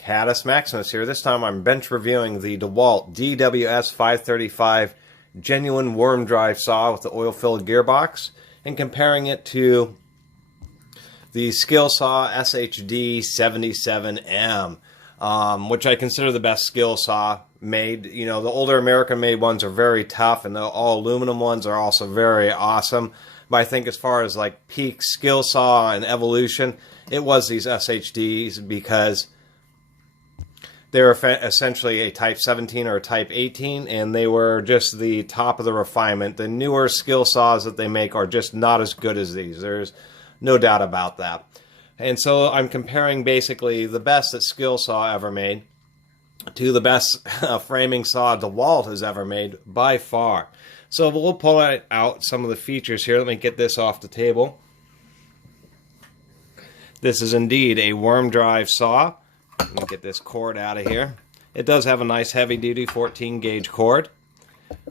Caddis Maximus here. This time I'm bench reviewing the DeWalt DWS535 genuine worm drive saw with the oil-filled gearbox and comparing it to the Skilsaw SHD77M, which I consider the best Skilsaw made. You know, the older American-made ones are very tough, and the all-aluminum ones are also very awesome. But I think as far as like peak Skilsaw and evolution, it was these SHDs because they were essentially a Type 17 or a Type 18, and they were just the top of the refinement. The newer Skilsaws that they make are just not as good as these. There's no doubt about that. And so I'm comparing basically the best that Skilsaw ever made to the best framing saw DeWalt has ever made by far. So we'll pull out some of the features here. Let me get this off the table. This is indeed a worm drive saw. Let me get this cord out of here. It does have a nice heavy-duty 14-gauge cord.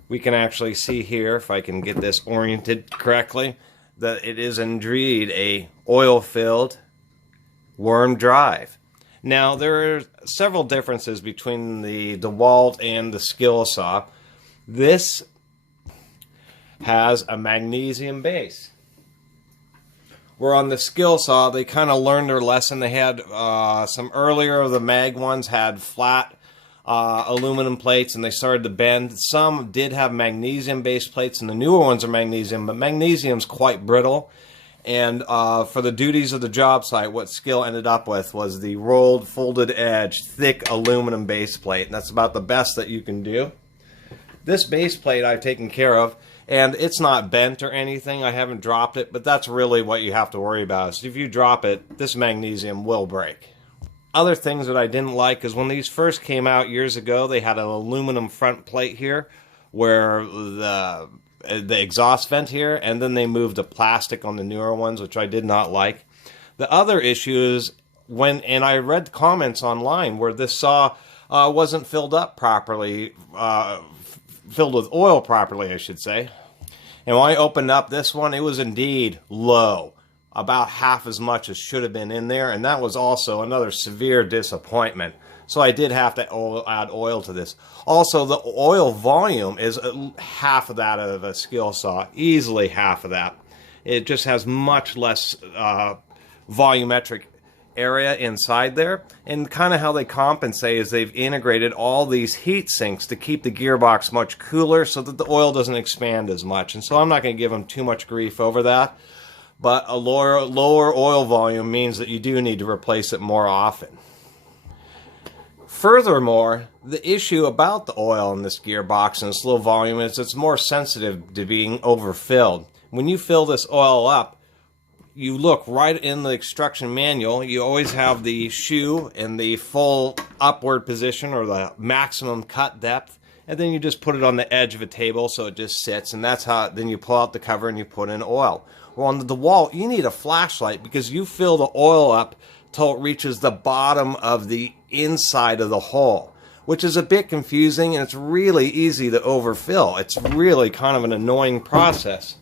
We can actually see here, if I can get this oriented correctly, that it is indeed a oil-filled worm drive. Now, there are several differences between the DeWalt and the Skilsaw. This has a magnesium base, where on the Skilsaw they kind of learned their lesson. They had some earlier of the mag ones had flat aluminum plates and they started to bend. Some did have magnesium base plates, and the newer ones are magnesium, but magnesium's quite brittle. And for the duties of the job site, what Skil ended up with was the rolled, folded edge, thick aluminum base plate. And that's about the best that you can do. This base plate I've taken care of, and it's not bent or anything. I haven't dropped it, but that's really what you have to worry about. Is if you drop it, this magnesium will break. Other things that I didn't like is when these first came out years ago, they had an aluminum front plate here where the exhaust vent here, and then they moved to plastic on the newer ones, which I did not like. The other issue is and I read comments online where this saw wasn't filled up properly, filled with oil properly, I should say. And when I opened up this one, it was indeed low, about half as much as should have been in there, and that was also another severe disappointment. So I did have to add oil to this. Also, the oil volume is half of that of a Skilsaw, easily half of that. It just has much less volumetric area inside there. And kind of how they compensate is they've integrated all these heat sinks to keep the gearbox much cooler so that the oil doesn't expand as much. And so I'm not going to give them too much grief over that. But a lower oil volume means that you do need to replace it more often. Furthermore, the issue about the oil in this gearbox and its low volume is it's more sensitive to being overfilled. When you fill this oil up, you look right in the instruction manual, you always have the shoe in the full upward position or the maximum cut depth, and then you just put it on the edge of a table so it just sits, and that's how then you pull out the cover and you put in oil. Well, on the DeWalt, you need a flashlight because you fill the oil up till it reaches the bottom of the inside of the hole, which is a bit confusing, and it's really easy to overfill. It's really kind of an annoying process.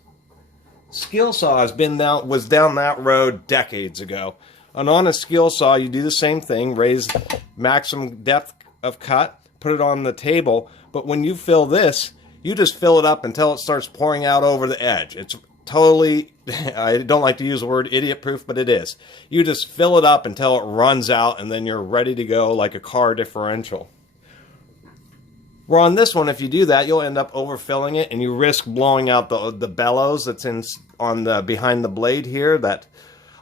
Skilsaw was down that road decades ago. And on a Skilsaw, you do the same thing, raise maximum depth of cut, put it on the table, but when you fill this, you just fill it up until it starts pouring out over the edge. It's totally, I don't like to use the word idiot-proof, but it is. You just fill it up until it runs out, and then you're ready to go like a car differential. Where on this one, if you do that, you'll end up overfilling it, and you risk blowing out the bellows that's behind the blade here. That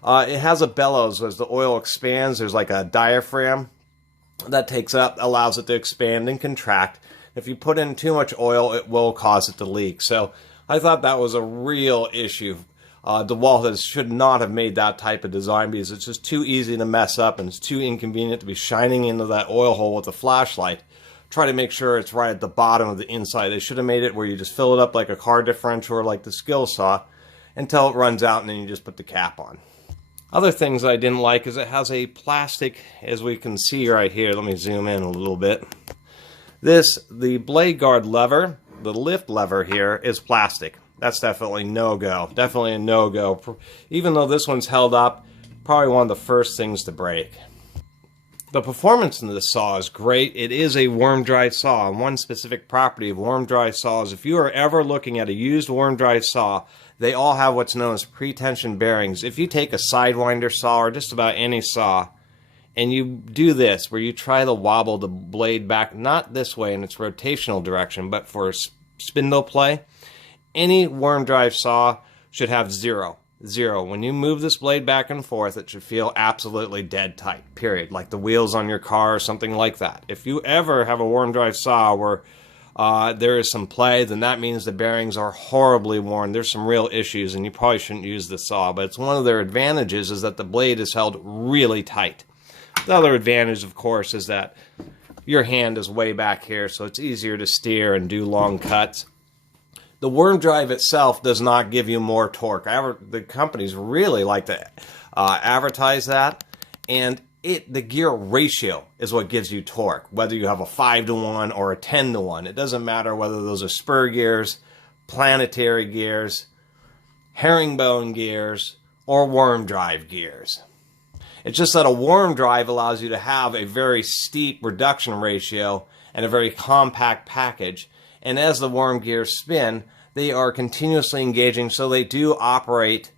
it has a bellows as the oil expands. There's like a diaphragm that allows it to expand and contract. If you put in too much oil, it will cause it to leak. So I thought that was a real issue. DeWalt should not have made that type of design because it's just too easy to mess up, and it's too inconvenient to be shining into that oil hole with a flashlight. Try to make sure it's right at the bottom of the inside. They should have made it where you just fill it up like a car differential or like the Skilsaw until it runs out, and then you just put the cap on. Other things I didn't like is it has a plastic, as we can see right here. Let me zoom in a little bit. The blade guard lever, the lift lever here, is plastic. That's definitely no-go. Definitely a no-go. Even though this one's held up, probably one of the first things to break. The performance in this saw is great. It is a worm dry saw, and one specific property of worm dry saws, if you are ever looking at a used worm dry saw, they all have what's known as pre-tension bearings. If you take a sidewinder saw or just about any saw, and you do this, where you try to wobble the blade back, not this way in its rotational direction, but for spindle play, any worm drive saw should have zero. Zero. When you move this blade back and forth, it should feel absolutely dead tight, period. Like the wheels on your car or something like that. If you ever have a worm drive saw where there is some play, then that means the bearings are horribly worn. There's some real issues, and you probably shouldn't use the saw. But it's one of their advantages is that the blade is held really tight. The other advantage, of course, is that your hand is way back here, so it's easier to steer and do long cuts. The worm drive itself does not give you more torque. The companies really like to advertise that, and the gear ratio is what gives you torque, whether you have a 5-to-1 or a 10-to-1. It doesn't matter whether those are spur gears, planetary gears, herringbone gears, or worm drive gears. It's just that a worm drive allows you to have a very steep reduction ratio and a very compact package. And as the worm gears spin, they are continuously engaging, so they do operate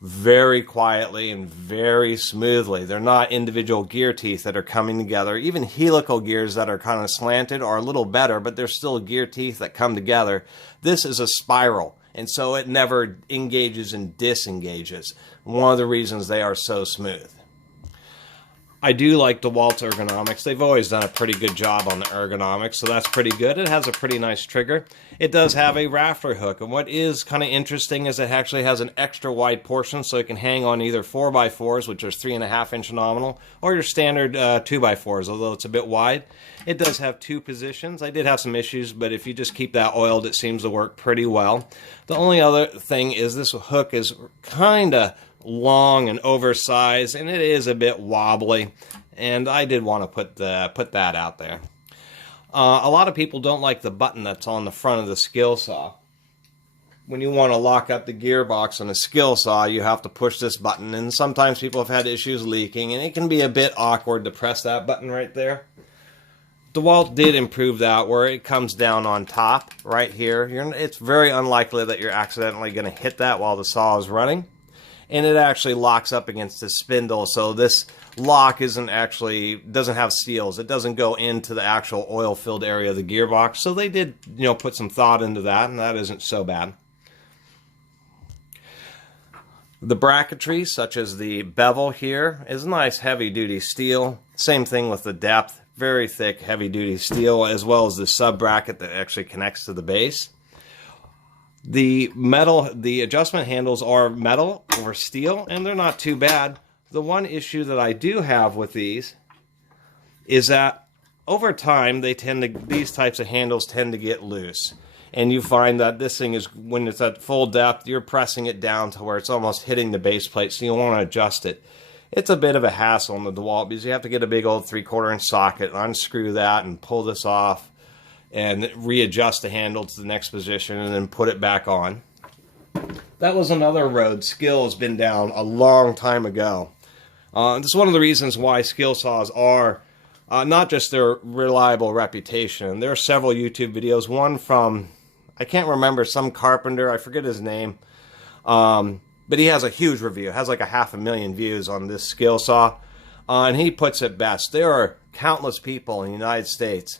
very quietly and very smoothly. They're not individual gear teeth that are coming together. Even helical gears that are kind of slanted are a little better, but they're still gear teeth that come together. This is a spiral, and so it never engages and disengages. One of the reasons they are so smooth. I do like DeWalt Ergonomics. They've always done a pretty good job on the ergonomics, so that's pretty good. It has a pretty nice trigger. It does have a Rafter Hook, and what is kind of interesting is it actually has an extra wide portion, so it can hang on either 4x4s, which are 3.5-inch nominal, or your standard 2x4s, although it's a bit wide. It does have 2 positions. I did have some issues, but if you just keep that oiled, it seems to work pretty well. The only other thing is this hook is kind of long and oversized, and it is a bit wobbly, and I did want to put that out there. A lot of people don't like the button that's on the front of the Skilsaw. When you want to lock up the gearbox on a Skilsaw, you have to push this button, and sometimes people have had issues leaking, and it can be a bit awkward to press that button right there. DeWalt did improve that, where it comes down on top right here. It's very unlikely that you're accidentally going to hit that while the saw is running. And it actually locks up against the spindle, so this lock doesn't have seals. It doesn't go into the actual oil-filled area of the gearbox. So they did, put some thought into that, and that isn't so bad. The bracketry, such as the bevel here, is nice heavy-duty steel. Same thing with the depth, very thick, heavy-duty steel, as well as the sub-bracket that actually connects to the base. The adjustment handles are metal or steel, and they're not too bad. The one issue that I do have with these is that over time these types of handles tend to get loose. And you find that this thing is, when it's at full depth, you're pressing it down to where it's almost hitting the base plate, so you want to adjust it. It's a bit of a hassle on the DeWalt because you have to get a big old 3/4-inch socket, unscrew that, and pull this off, and readjust the handle to the next position, and then put it back on. That was another road Skill has been down a long time ago. This is one of the reasons why Skilsaws are not just their reliable reputation. There are several YouTube videos, one from, I can't remember, some carpenter, I forget his name, but he has a huge review. It has like 500,000 views on this Skilsaw, and he puts it best. There are countless people in the United States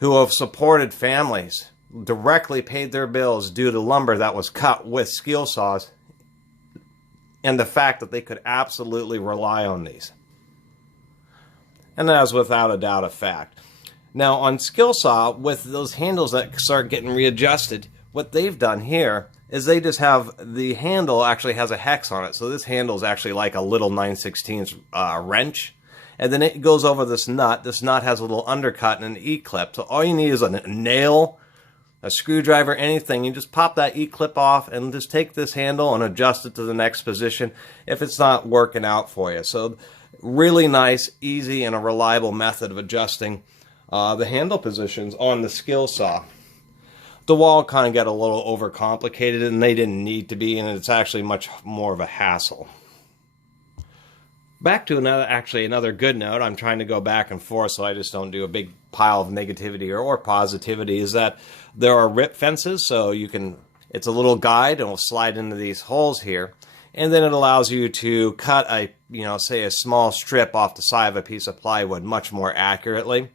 who have supported families, directly paid their bills due to lumber that was cut with Skilsaws, and the fact that they could absolutely rely on these. And that is without a doubt a fact. Now on Skilsaw, with those handles that start getting readjusted, what they've done here is they just have, the handle actually has a hex on it, so this handle is actually like a little 9/16 wrench. And then it goes over this nut. This nut has a little undercut and an E-clip. So all you need is a nail, a screwdriver, anything. You just pop that E-clip off and just take this handle and adjust it to the next position if it's not working out for you. So really nice, easy, and a reliable method of adjusting the handle positions on the Skilsaw. DeWalt kind of got a little overcomplicated, and they didn't need to be, and it's actually much more of a hassle. Back to another good note, I'm trying to go back and forth so I just don't do a big pile of negativity or positivity, is that there are rip fences, so it's a little guide and will slide into these holes here. And then it allows you to cut say a small strip off the side of a piece of plywood much more accurately.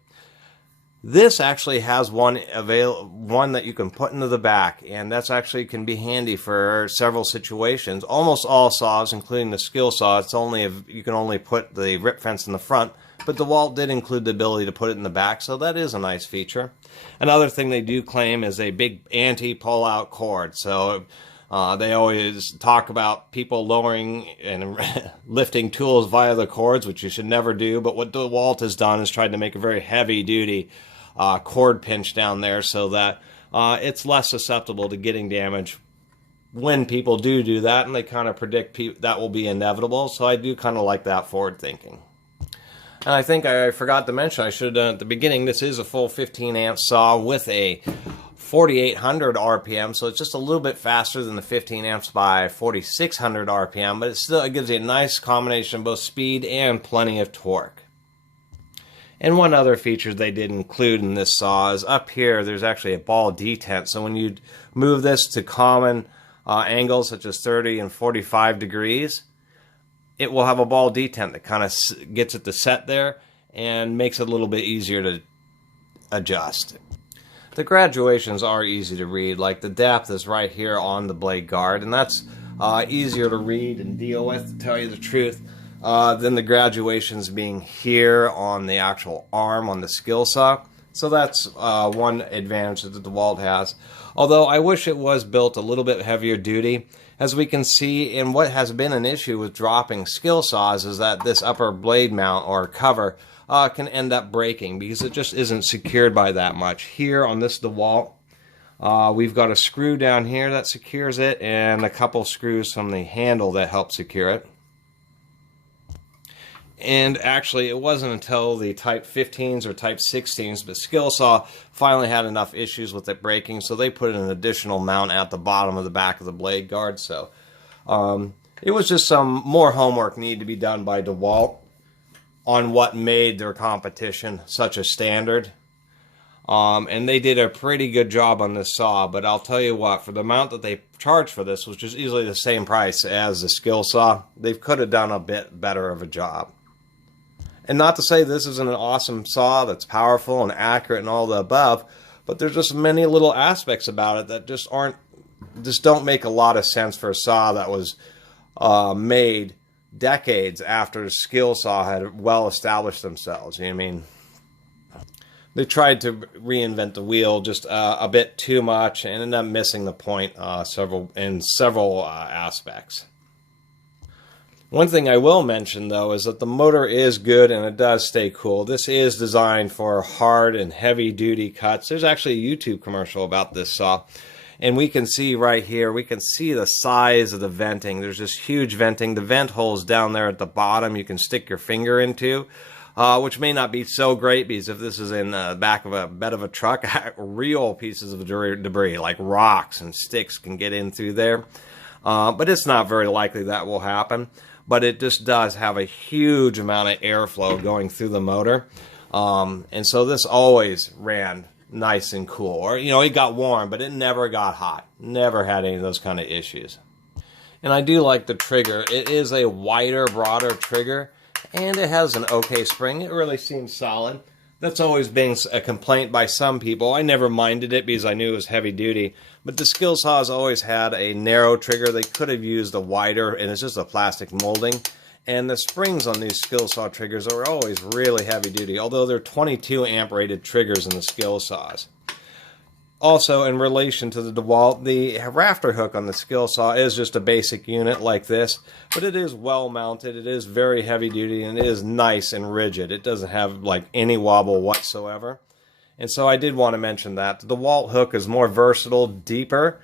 This actually has one that you can put into the back, and that's actually can be handy for several situations. Almost all saws, including the Skilsaw, you can only put the rip fence in the front, but DeWalt did include the ability to put it in the back, so that is a nice feature. Another thing they do claim is a big anti-pull-out cord. So they always talk about people lowering and lifting tools via the cords, which you should never do. But what DeWalt has done is tried to make a very heavy-duty cord pinch down there so that it's less susceptible to getting damage when people do that, and they kind of predict that will be inevitable. So I do kind of like that forward thinking. And I think I forgot to mention, I should at the beginning, this is a full 15 amp saw with a 4,800 RPM, so it's just a little bit faster than the 15 amps by 4,600 RPM, but it gives you a nice combination of both speed and plenty of torque. And one other feature they did include in this saw is up here there's actually a ball detent, so when you move this to common angles such as 30 and 45 degrees, it will have a ball detent that kind of gets it to set there and makes it a little bit easier to adjust. The graduations are easy to read, like the depth is right here on the blade guard, and that's easier to read and deal with, to tell you the truth, than the graduations being here on the actual arm on the Skilsaw. So that's one advantage that the DeWalt has. Although I wish it was built a little bit heavier duty. As we can see, in what has been an issue with dropping Skilsaws is that this upper blade mount or cover can end up breaking because it just isn't secured by that much. Here on this DeWalt, we've got a screw down here that secures it and a couple screws from the handle that help secure it. And actually, it wasn't until the Type 15s or Type 16s, but Skilsaw finally had enough issues with it breaking, so they put an additional mount at the bottom of the back of the blade guard. So it was just some more homework needed to be done by DeWalt on what made their competition such a standard. And they did a pretty good job on this saw, but I'll tell you what, for the amount that they charged for this, which is easily the same price as the Skilsaw, they could have done a bit better of a job. And not to say this isn't an awesome saw that's powerful and accurate and all the above, but there's just many little aspects about it that just don't make a lot of sense for a saw that was made decades after Skilsaw had well established themselves. You know what I mean? They tried to reinvent the wheel just a bit too much and ended up missing the point in several aspects. One thing I will mention, though, is that the motor is good and it does stay cool. This is designed for hard and heavy-duty cuts. There's actually a YouTube commercial about this saw. And we can see right here, we can see the size of the venting. There's this huge venting. The vent holes down there at the bottom you can stick your finger into, which may not be so great because if this is in the back of a bed of a truck, real pieces of debris like rocks and sticks can get in through there. But it's not very likely that will happen. But it just does have a huge amount of airflow going through the motor. And so this always ran nice and cool. Or, you know, it got warm, but it never got hot. Never had any of those kind of issues. And I do like the trigger. It is a wider, broader trigger, and it has an okay spring. It really seems solid. That's always been a complaint by some people. I never minded it because I knew it was heavy duty. But the Skilsaw has always had a narrow trigger. They could have used a wider, and it's just a plastic molding. And the springs on these Skilsaw triggers are always really heavy duty, although they're 22 amp rated triggers in the Skilsaws. Also, in relation to the DeWalt, the Rafter Hook on the Skilsaw is just a basic unit like this, but it is well mounted, it is very heavy duty, and it is nice and rigid. It doesn't have like any wobble whatsoever. And so I did want to mention that. The DeWalt hook is more versatile, deeper,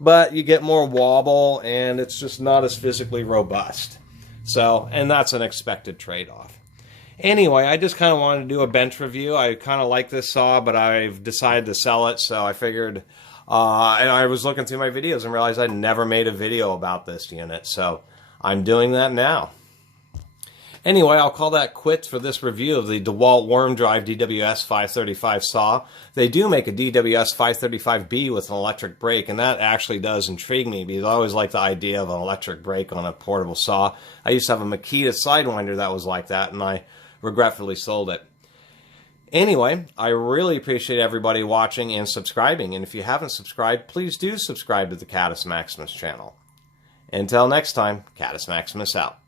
but you get more wobble, and it's just not as physically robust. So, and that's an expected trade-off. Anyway, I just kind of wanted to do a bench review. I kind of like this saw, but I've decided to sell it, so I figured, and I was looking through my videos and realized I'd never made a video about this unit, so I'm doing that now. Anyway, I'll call that quits for this review of the DeWalt Worm Drive DWS535 saw. They do make a DWS535B with an electric brake, and that actually does intrigue me because I always like the idea of an electric brake on a portable saw. I used to have a Makita Sidewinder that was like that, and I regretfully sold it. Anyway, I really appreciate everybody watching and subscribing, and if you haven't subscribed, please do subscribe to the Catus Maximus channel. Until next time, Catus Maximus out.